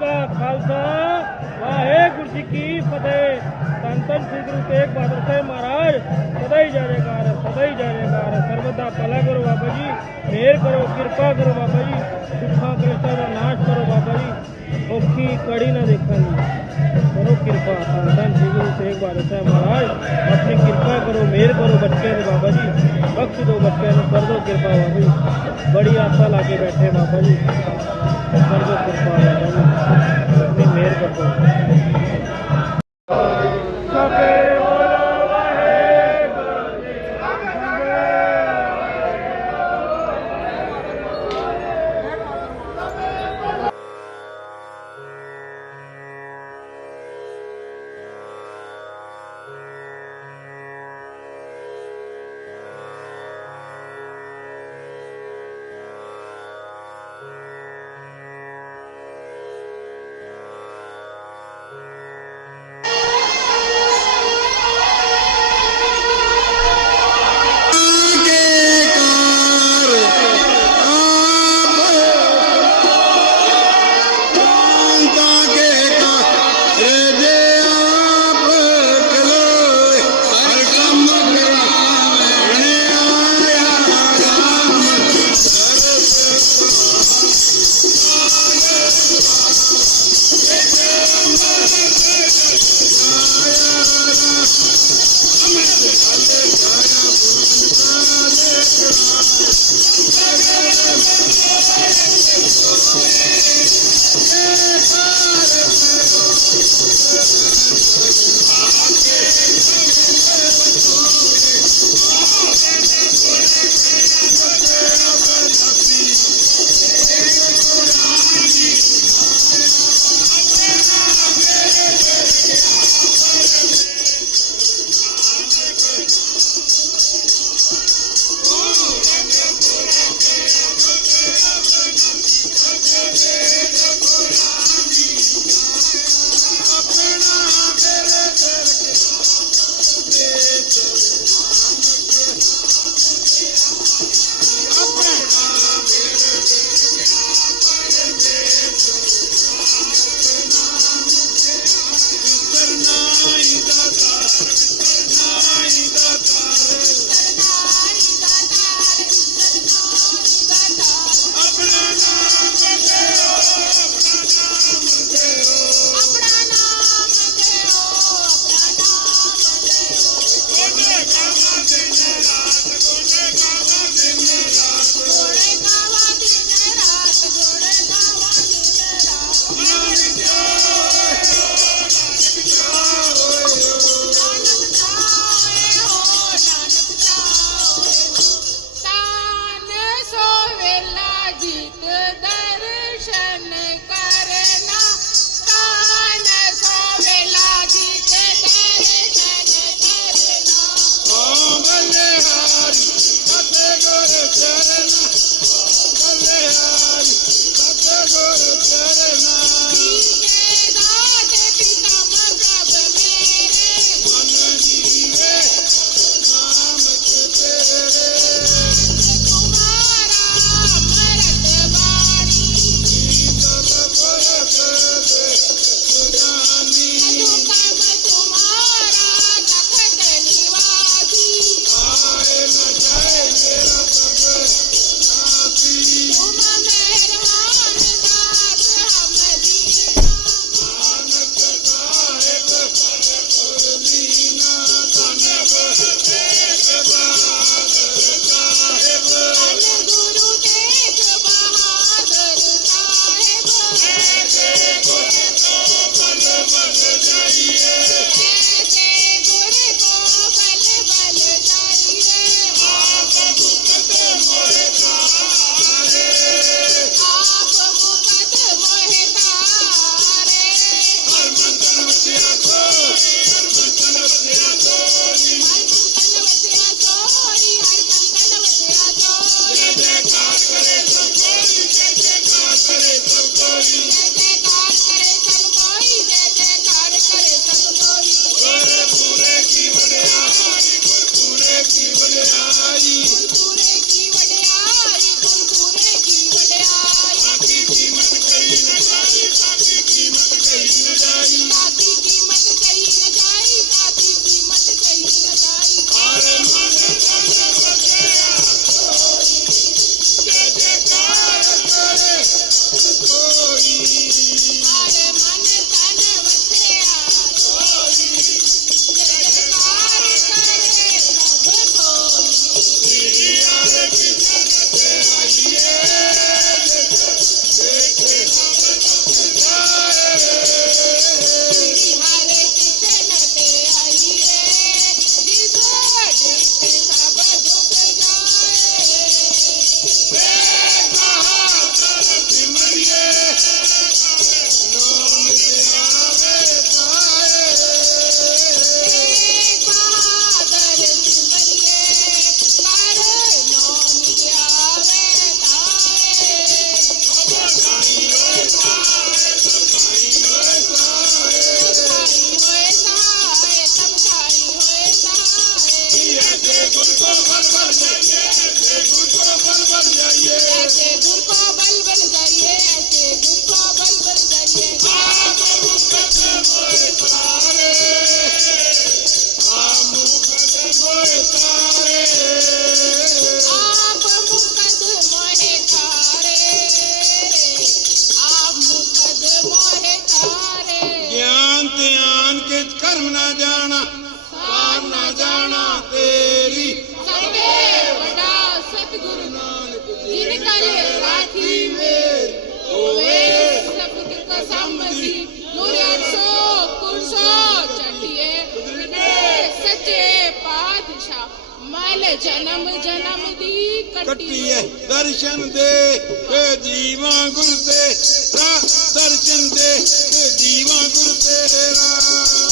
ਕਾ ਖਾਲਸਾ, ਵਾਹਿਗੁਰੂ ਜੀ ਕੀ ਫਤਿਹ। ਧੰਨ ਧੰਨ ਸ੍ਰੀ ਗੁਰੂ ਤੇਗ ਬਹਾਦਰ ਸਾਹਿਬ ਮਹਾਰਾਜ, ਸਦਾ ਹੀ ਜੈ ਸਦਾ ਹੀ ਜੈ ਜੈਕਾਰ। ਸਰਬਤ ਦਾ ਭਲਾ ਕਰੋ ਬਾਬਾ ਜੀ, ਮਿਹਰ ਕਰੋ, ਕਿਰਪਾ ਕਰੋ ਬਾਬਾ ਜੀ, ਸੁੱਖਾਂ, ਕ੍ਰਿਸ਼ਟਾਂ ਦਾ ਨਾਸ਼ ਕਰੋ ਬਾਬਾ ਜੀ। ਔਖੀ ਕੜੀ ਨਾ ਦੇਖਣ ਦੀ। ਕਰੋ ਕਿਰਪਾ, ਧੰਨ ਧੰਨ ਗੁਰੂ ਤੇਗ ਬਹਾਦਰ ਸਾਹਿਬ ਮਹਾਰਾਜ। ਆਪਣੀ ਕਿਰਪਾ ਕਰੋ, ਮਿਹਰ ਕਰੋ ਬੱਚਿਆਂ ਦੇ ਬਾਬਾ ਜੀ। ਬਖਸ਼ ਦਿਓ ਬੱਚਿਆਂ ਨੂੰ ਕਰ ਦਿਓ ਕਿਰਪਾ ਬਾਬਾ ਜੀ। ਬੜੀ ਆਸਾ ਲਾ ਕੇ ਬੈਠੇ ਬਾਬਾ ਜੀ। ਕਰ ਦਿਓ ਕਿਰਪਾ ਬਾਬਾ ਜੀ। ਆਪਣੀ ਮਿਹਰ ਕਰ ਦਿਓ ਮਲ ਜਨਮ ਜਨਮ ਦੀ ਕੱਟੀ ਕੱਟੀਏ ਦਰਸ਼ਨ ਦੇ ਕੇ ਜੀਵਾਂ ਗੁਰ ਤੇਰਾ, ਦਰਸ਼ਨ ਦੇ ਕੇ ਜੀਵਾਂ ਗੁਰ ਤੇਰਾ।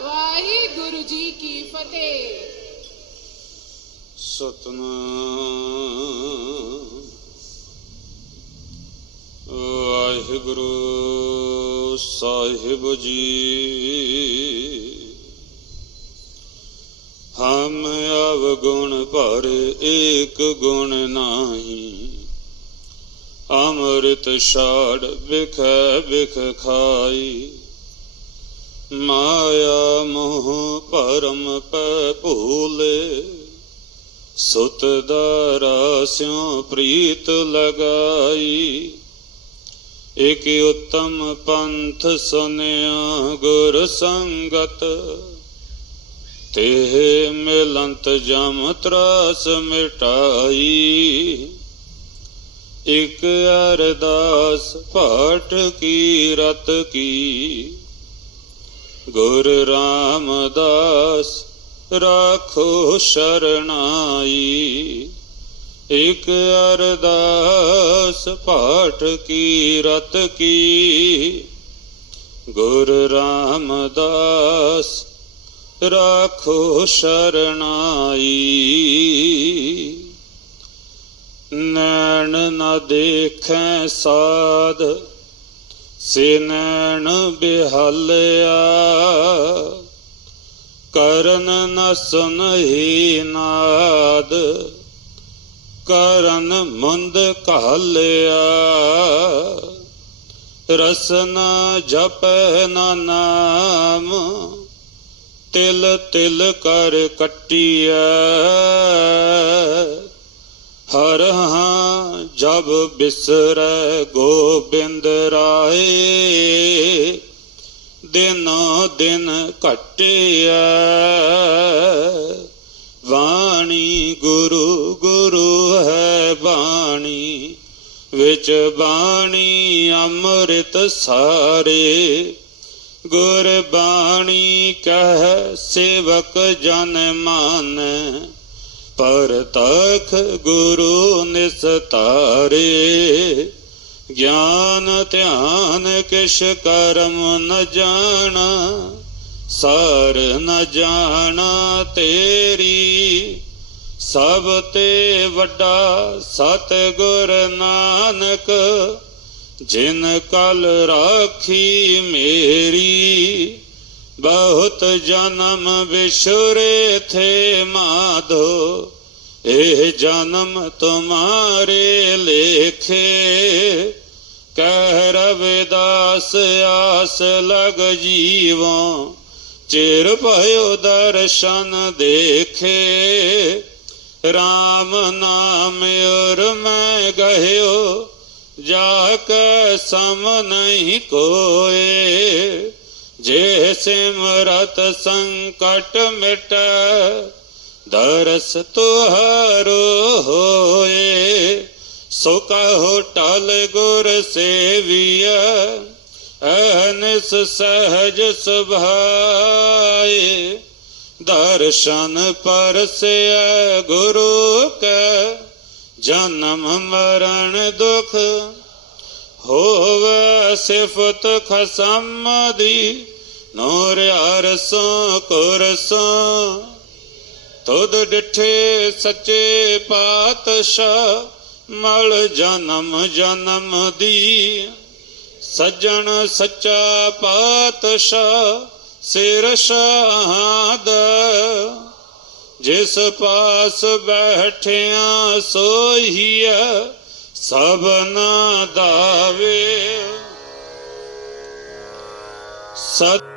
ਵਾਹਿਗੁਰੂ ਜੀ ਕੀ ਫਤਿਹ। ਸਤਨਾਮ। ਵਾਹਿਗੁਰੂ ਸਾਹਿਬ ਜੀ। ਹਮ ਅਵਗੁਣ ਪਰ ਏਕ ਗੁਣ ਨਾਹੀ। ਅੰਮ੍ਰਿਤ ਛਾੜ ਬਿਖ ਬਿਖ ਖਾਈ। ਮਾਇਆ ਮੋਹ ਪਰਮ ਪੈ ਭੂਲੇ ਸੁਤ ਦਾਰਾ ਸਿਉ ਪ੍ਰੀਤ ਲਗਾਈ। ਇਕ ਉਤਮ ਪੰਥ ਸੁਨਿਆ ਗੁਰ ਸੰਗਤ ਤੇ ਮਿਲੰਤ ਜਮ ਤਰਾਸ ਮਿਟਾਈ। ਇਕ ਅਰਦਾਸ ਪਾਠ ਕੀ ਰਤ ਕੀ ਗੁਰ ਰਾਮਦਾਸ ਰਾਖੋ ਸ਼ਰਣਾਈ। ਇਕ ਅਰਦਾਸ ਪਾਠ ਕੀ ਰਤ ਕੀ। ਗੁਰ ਰਾਮਦਾਸ ਰਾਖੋ ਸ਼ਰਣਾਈ। ਨੈਣ ਨਾ ਦੇਖੈ ਸਾਧ ਸੇ ਨੈਣ ਕਰਨ ਨਸਨ ਹੀ ਨਾਦ, ਕਰਨ ਮੁੰਦ ਘਾਲਿਆ ਰਸਨ ਜਪ ਨਾ ਨਾਮ, ਤਿਲ ਤਿਲ ਕਰ ਕੱਟਿਆ ਹਰ ਹਾਂ ਜਬ ਬਿਸਰੈ ਗੋਬਿੰਦ ਰਾਏ, ਦਿਨੋ ਦਿਨ ਘਟਿਆ ਬਾਣੀ ਗੁਰੂ ਗੁਰੂ ਹੈ ਬਾਣੀ, ਵਿੱਚ ਬਾਣੀ ਅੰਮ੍ਰਿਤ ਸਾਰੇ। ਗੁਰ ਬਾਣੀ ਕਹਿ ਸੇਵਕ ਜਨ ਮਾਨੈ ਪਰਤਖ ਗੁਰੂ ਨਿਸਤਾਰੇ ਗਿਆਨ ਧਿਆਨ ਕਿਛ ਕਰਮ ਨ ਜਾਣਾ, ਸਰ ਨ ਜਾਣਾ ਤੇਰੀ, ਸਭ ਤੇ ਵੱਡਾ ਸਤ ਗੁਰ ਨਾਨਕ, ਜਿਨ ਕਲ ਰਾਖੀ ਮੇਰੀ। ਬਹੁਤ ਜਨਮ ਵਿਸ਼ੁਰੇ ਥੇ ਮਾਧੋ, ਇਹ ਜਨਮ ਤੁਮਾਰੇ ਲੇਖੇ। ਕਹਿ ਰਵਿਦਾਸ ਆਸ ਲਗ ਜੀਵੋਂ, ਚਿਰ ਭਇਓ ਦਰਸ਼ਨ ਦੇਖੇ। RAM ਨਾਮ ਔਰ ਮੈਂ ਗਹਿਓ, ਜਾ ਕੇ ਸਮ ਨਹੀਂ ਕੋਏ। ਜੇ ਸਿਮਰਤ ਸੰਕਟ ਮਿਟ, ਦਰਸ ਤੁਹਾਰੋ ਹੋਏ। ਸੋ ਕਹੋ, ਟਲ ਗੁਰ ਸੇਵੀਆ ਅਨਸ ਸਹਜ ਸੁਭਾਏ। ਦਰਸ਼ਨ ਪਰਸਿਆ ਗੁਰੂ ਕੈ, ਜਨਮ ਮਰਨ ਦੁਖ ਹੋਵੇ ਸਿਫਤ ਖਸਮ ਦੀ। ਨੂਰ ਅਰਸੋਂ ਕੁਰਸੋਂ, ਤੁਧ ਡਿਠੇ ਸੱਚੇ ਪਾਤਸ਼ਾਹ, ਮਲ ਜਨਮ ਜਨਮ ਦੀ। ਸੱਜਣ ਸੱਚਾ ਪਾਤਸ਼ਾਹ, ਸਿਰ ਸ਼ਹਾਦ। ਜਿਸ ਪਾਸ ਬੈਠਿਆ ਸੋਹੀਐ ਸਭਨਾ ਦਾਵੇ। ਸਤ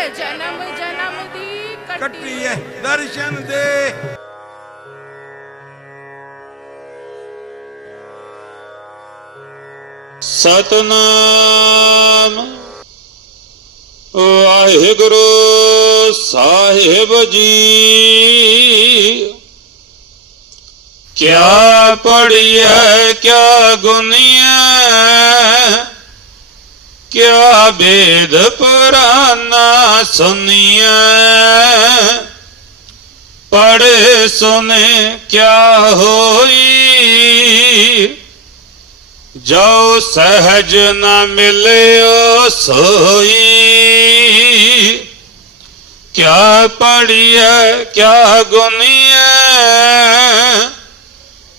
ਮਲ ਜਨਮ ਜਨਮ ਦੀ ਕੱਟੀ ਹੈ ਦਰਸ਼ਨ ਦੇ। ਸਤਨਾਮ। ਵਾਹਿਗੁਰੂ ਸਾਹਿਬ ਜੀ। ਕਿਆ ਪੜੀਐ ਕਿਆ ਗੁਨੀਐ। ਕਿਆ ਬੇਦ ਪੁਰਾਨਾ ਸੁਨੀਐ? ਪੜੇ ਸੁਨੇ ਕਿਆ ਹੋਈ? ਜੋ ਸਹਜ ਨ ਮਿਲਿਓ ਸੋਈ। ਕਿਆ ਪੜੀਐ ਕਿਆ ਗੁਨੀਐ?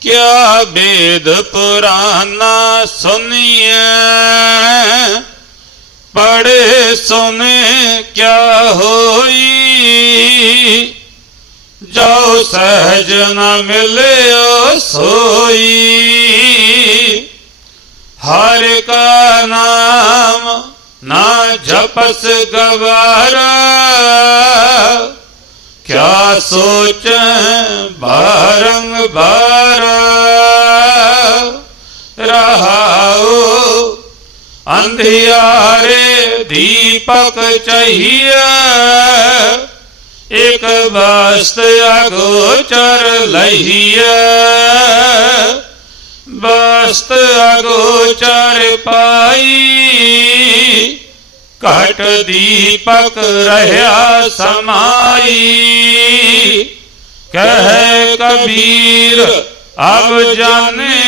ਕਿਆ ਬੇਦ ਪੁਰਾਨਾ ਸੁਨੀਐ? ਪੜੇ ਸੁਨੇ ਕਿਆ ਹੋਈ? ਜੋ ਸਹਜ ਨ ਮਿਲਿਓ ਸੋਈ ਹਰ ਕਾ ਨਾਮ ਨਾ ਜਪਸ ਗਵਾਰਾ। ਕਿਆ ਸੋਚ ਬਾਰੰਗ ਬਾਰਾ ਅੰਧਿਆਰੇ ਦੀਪਕ ਚਹੀਏ। ਇਕ ਬਸਤ ਅਗੋਚਰ ਲਹੀਏ। ਬਸਤ ਅਗੋਚਰ ਪਾਈ। ਘਟ ਦੀਪਕ ਰਹਾ ਸਮਾਈ। ਕਹੇ ਕਬੀਰ, ਅਬ ਜਾਣੇ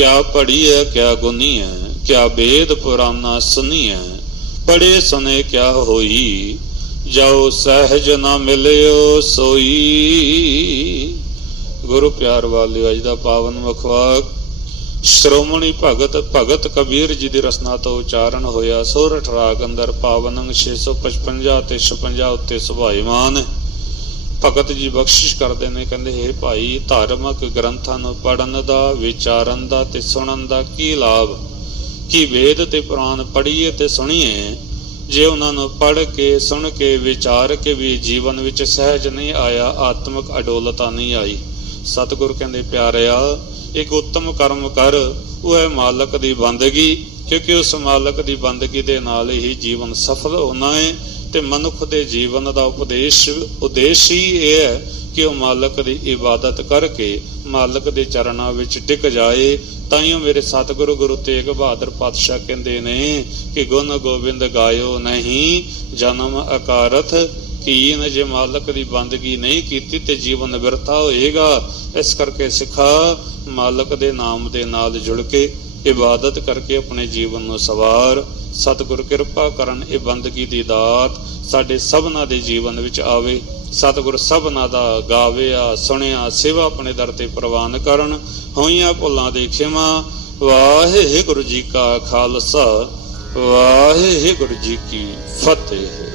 ਕਿਆ ਪੜੀਐ ਕਿਆ ਗੁਨੀਐ ਕਿਆ ਵੇਦ ਪੁਰਾਨਾ ਸੁਨੀਐ ਪੜੇ ਸੁਨੇ ਕਿਆ ਹੋਈ, ਜਾਓ ਸਹਿਜ ਨਾ ਮਿਲਿਓ ਸੋਈ। ਗੁਰੂ ਪਿਆਰ ਵਾਲਿਓ, ਅੱਜ ਦਾ ਪਾਵਨ ਮੁਖਵਾਕ। ਸ਼੍ਰੋਮਣੀ ਭਗਤ ਭਗਤ ਕਬੀਰ ਜੀ ਦੀ ਰਸਨਾ ਤੋਂ ਉਚਾਰਨ ਹੋਇਆ। ਸੋਰਠ ਰਾਗ ਅੰਦਰ ਪਾਵਨ ਅੰਗ 655 ਤੇ 56 ਉੱਤੇ ਸੁਭਾਈਮਾਨ। ਭਗਤ ਜੀ ਬਖਸ਼ਿਸ਼ ਕਰਦੇ ਨੇ, ਕਹਿੰਦੇ, ਹੈ ਭਾਈ, ਧਾਰਮਿਕ ਗ੍ਰੰਥਾਂ ਨੂੰ ਪੜਨ ਦਾ, ਵਿਚਾਰਨ ਦਾ ਤੇ ਸੁਣਨ ਦਾ ਕੀ ਲਾਭ? ਕੀ ਵੇਦ ਤੇ ਪੁਰਾਣ ਪੜ੍ਹੀਏ ਤੇ ਸੁਣੀਏ? ਜੇ ਉਹਨਾਂ ਨੂੰ ਪੜ੍ਹ ਕੇ, ਸੁਣ ਕੇ, ਵਿਚਾਰ ਕੇ ਵੀ ਜੀਵਨ ਵਿੱਚ ਸਹਿਜ ਨਹੀਂ ਆਇਆ, ਆਤਮਿਕ ਅਡੋਲਤਾ ਨਹੀਂ ਆਈ। ਸਤਿਗੁਰ ਕਹਿੰਦੇ, ਪਿਆਰਿਆ, ਇੱਕ ਉੱਤਮ ਕਰਮ ਕਰ, ਉਹ ਹੈ ਮਾਲਕ ਦੀ ਬੰਦਗੀ, ਕਿਉਂਕਿ ਉਸ ਮਾਲਕ ਦੀ ਬੰਦਗੀ ਦੇ ਨਾਲ ਹੀ ਜੀਵਨ ਸਫਲ ਹੋਣਾ ਹੈ। ਤੇ ਮਨੁੱਖ ਦੇ ਜੀਵਨ ਦਾ ਉਪਦੇਸ਼, ਉਦੇਸ਼ ਹੀ ਇਹ ਹੈ ਕਿ ਉਹ ਮਾਲਕ ਦੀ ਇਬਾਦਤ ਕਰਕੇ ਮਾਲਕ ਦੇ ਚਰਨਾਂ ਵਿੱਚ ਟਿਕ ਜਾਏ। ਤਾਂ ਤਾਈਓ ਮੇਰੇ ਸਤਿਗੁਰੂ ਗੁਰੂ ਤੇਗ ਬਹਾਦਰ ਪਾਤਸ਼ਾਹ ਕਹਿੰਦੇ ਨੇ ਕਿ ਗੁਣ ਗੋਬਿੰਦ ਗਾਇਓ ਨਹੀਂ, ਜਨਮ ਅਕਾਰਥ, ਕੀਨ ਜੇ ਮਾਲਕ ਦੀ ਬੰਦਗੀ ਨਹੀਂ ਕੀਤੀ ਤੇ ਜੀਵਨ ਵਿਰਥਾ ਹੋਏਗਾ। ਇਸ ਕਰਕੇ ਸਿੱਖਾ, ਮਾਲਕ ਦੇ ਨਾਮ ਦੇ ਨਾਲ ਜੁੜ ਕੇ ਇਬਾਦਤ ਕਰਕੇ ਆਪਣੇ ਜੀਵਨ ਨੂੰ ਸਵਾਰ। ਸਤਿਗੁਰ ਕਿਰਪਾ ਕਰਨ ਇਹ ਬੰਦਗੀ ਦੀ ਦਾਤ ਸਾਡੇ ਸਭਨਾ ਦੇ ਜੀਵਨ ਵਿੱਚ ਆਵੇ। ਸਤਿਗੁਰ ਸਭਨਾ ਦਾ ਗਾਵਿਆ, ਸੁਣਿਆ, ਸੇਵਾ ਆਪਣੇ ਦਰ ਤੇ ਪ੍ਰਵਾਨ ਕਰਨ। ਹੋਈਆਂ ਭੁੱਲਾਂ ਦੇ ਖਿਮਾ, ਵਾਹਿਗੁਰੂ ਜੀ ਕਾ ਖਾਲਸਾ, ਵਾਹਿਗੁਰੂ ਜੀ ਕੀ ਫਤਿਹ।